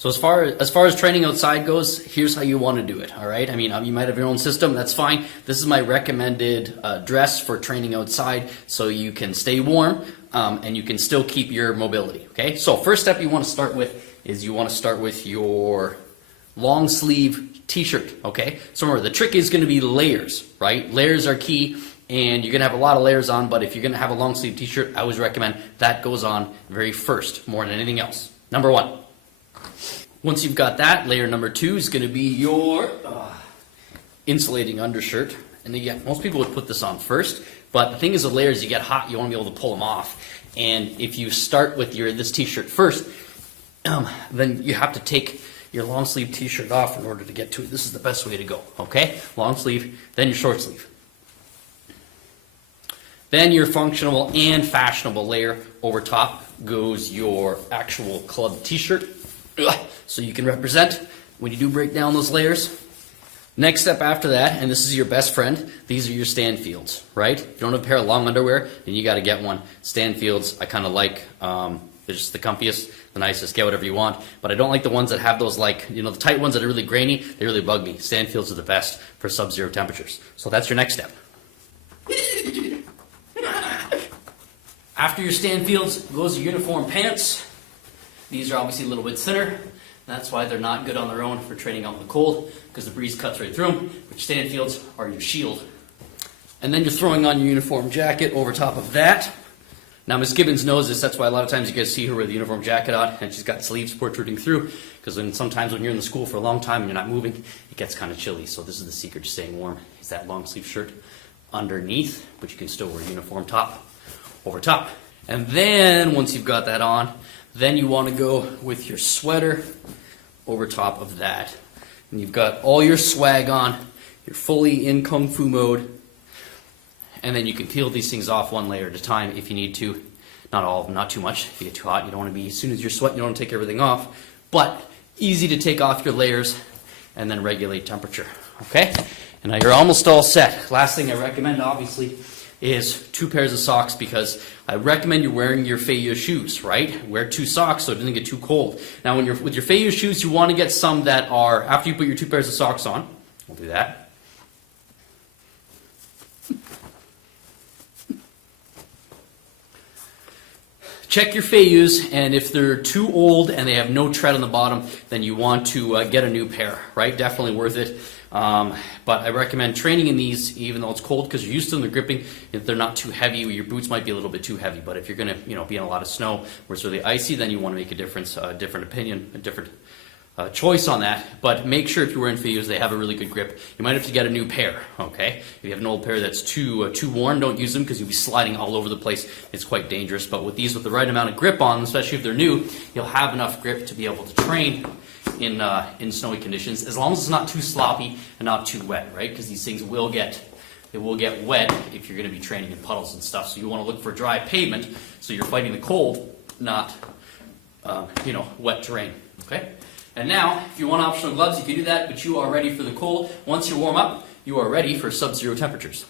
So as far as training outside goes, here's how you want to do it. All right. I mean, you might have your own system. That's fine. This is my recommended dress for training outside, so you can stay warm and you can still keep your mobility. Okay. So first step you want to start with is you want to start with your long sleeve T-shirt. Okay. So remember, the trick is going to be layers. Right. Layers are key. And you're going to have a lot of layers on, but if you're going to have a long sleeve T-shirt, I always recommend that goes on very first, more than anything else. Number one. Once you've got that, layer number two is going to be your insulating undershirt. And again, most people would put this on first, but the thing is, the layers, you get hot, you want to be able to pull them off. And if you start with this T-shirt first, then you have to take your long sleeve T-shirt off in order to get to it. This is the best way to go, okay? Long sleeve, then your short sleeve. Then your functional and fashionable layer over top goes your actual club T-shirt. So you can represent when you do break down those layers. Next step after that, and this is your best friend, these are your Stanfields, right? If you don't have a pair of long underwear, then you got to get one. Stanfields, I kind of like. They're just the comfiest, the nicest. Get whatever you want. But I don't like the ones that have those, like, the tight ones that are really grainy. They really bug me. Stanfields are the best for sub-zero temperatures. So that's your next step. After your Stanfields goes your uniform pants. These are obviously a little bit thinner. That's why they're not good on their own for training out in the cold, because the breeze cuts right through them. But Stanfields are your shield. And then you're throwing on your uniform jacket over top of that. Now Miss Gibbons knows this. That's why a lot of times you guys see her with a uniform jacket on, and she's got sleeves protruding through. Because sometimes when you're in the school for a long time and you're not moving, it gets kind of chilly. So this is the secret to staying warm: is that long sleeve shirt underneath, but you can still wear a uniform top over top. And then once you've got that on, then you want to go with your sweater over top of that. And you've got all your swag on. You're fully in Kung Fu mode. And then you can peel these things off one layer at a time if you need to. Not all of them, not too much. If you get too hot, you don't want to be, as soon as you're sweating, you don't want to take everything off. But easy to take off your layers and then regulate temperature. Okay? And now you're almost all set. Last thing I recommend, obviously, is 2 pairs of socks, because I recommend you're wearing your Feiyue shoes, right? Wear 2 socks so it doesn't get too cold. Now, when you're with your Feiyue shoes, you want to get some that are, after you put your 2 pairs of socks on, we'll do that. Check your Feiyus, and if they're too old and they have no tread on the bottom, then you want to get a new pair, right? Definitely worth it. But I recommend training in these, even though it's cold, because you're used to them, they're gripping. If they're not too heavy, your boots might be a little bit too heavy. But if you're going to, be in a lot of snow where it's really icy, then you want to make a difference, different opinion, a different choice on that. But make sure if you're wearing Feiyus, they have a really good grip. You might have to get a new pair, okay? If you have an old pair that's too worn, don't use them, because you'll be sliding all over the place. It's quite dangerous. But with these, with the right amount of grip on, especially if they're new, you'll have enough grip to be able to train in snowy conditions, as long as it's not too sloppy and not too wet, right? Because these things will get wet if you're going to be training in puddles and stuff. So you want to look for dry pavement, so you're fighting the cold, not wet terrain. Okay. And now, if you want optional gloves, you can do that, but you are ready for the cold. Once you warm up, you are ready for sub-zero temperatures.